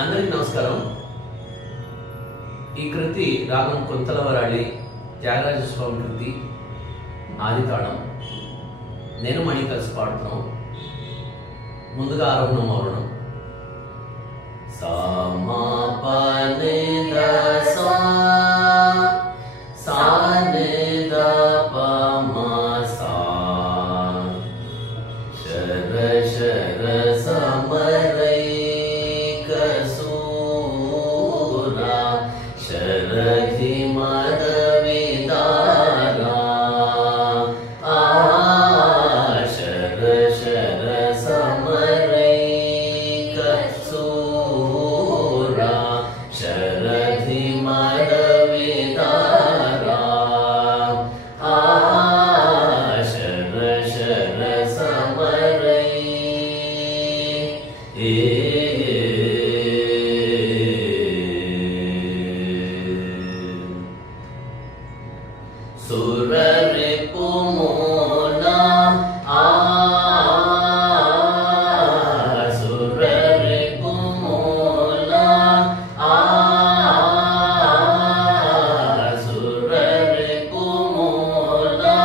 అందరికీ నమస్కారం. ఈ కృతి రాగం కొంతలవరాళి త్యాగరాజ స్వామి కృతి ఆది తాళం. నేను మణి కలిసి పాడుతున్నాం. ముందుగా ఆరోహణం అవరణం. సా మా పా ని ద సా సా ని ద ప మా సా శర శర సమరై शरधि मद विदारा शर शर समरैक सूरा शरधि मद विदारा शर शर समरै सुर रिपु मोला सुर रिपु मोला सुर रिपु मोला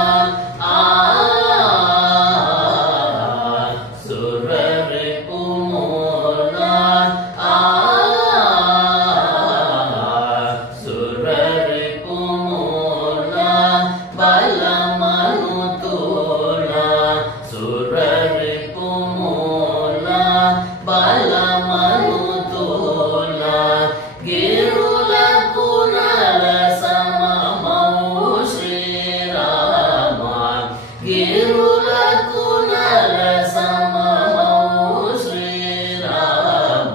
सुर रिपु मोला सुर रिपु मोला बलमनुतोला सुर रिपु मोला बलमनुतोला गिरुल पुनर सममौ श्रीराम गिरुल पुनर सममौ श्रीराम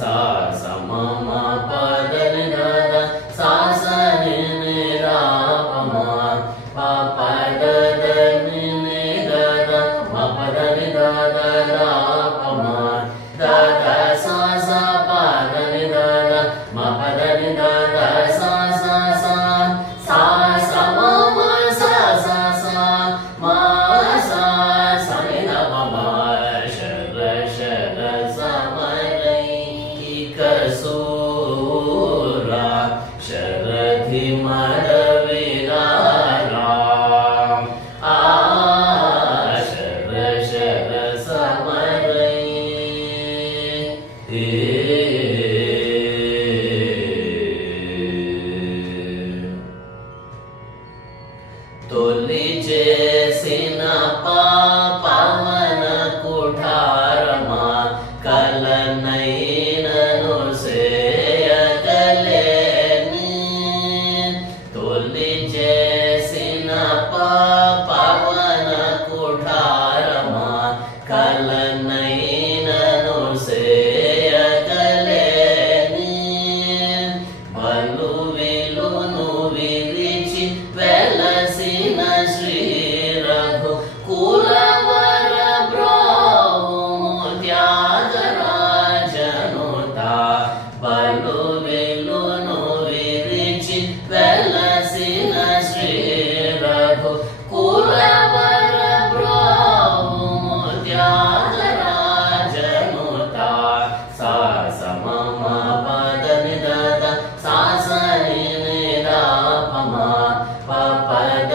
सा समम पद निद सा सनि निरापमा पद नि निद मपद निद रापमा द सा सा पद निद मपद निद सा सा सा सा सा म सा सा सा म सा सा नि द म शर शर समरैक सूरा शरधि मद विदारा शर शर समरै तोली जेसिन पावन कुठारमा कल नैननु सेयगलेनी तोली जेसिन पावन कुठारमा कल नैननु सेयगलेनी बलु विलुनु विरिचि वेलसिन श्री रघु कुलवर ब्रह्म त्यागराजनुता बलु विलुनु विरिचि वेलसिन श्री रघु कुलवर ब्रह्म त्यागराजनुता सा समम पद निद सा सनि निरापमा पद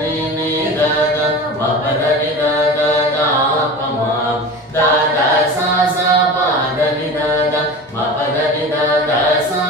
नि निद मपद निद दापमा द सा सा पद निद मपद निद सा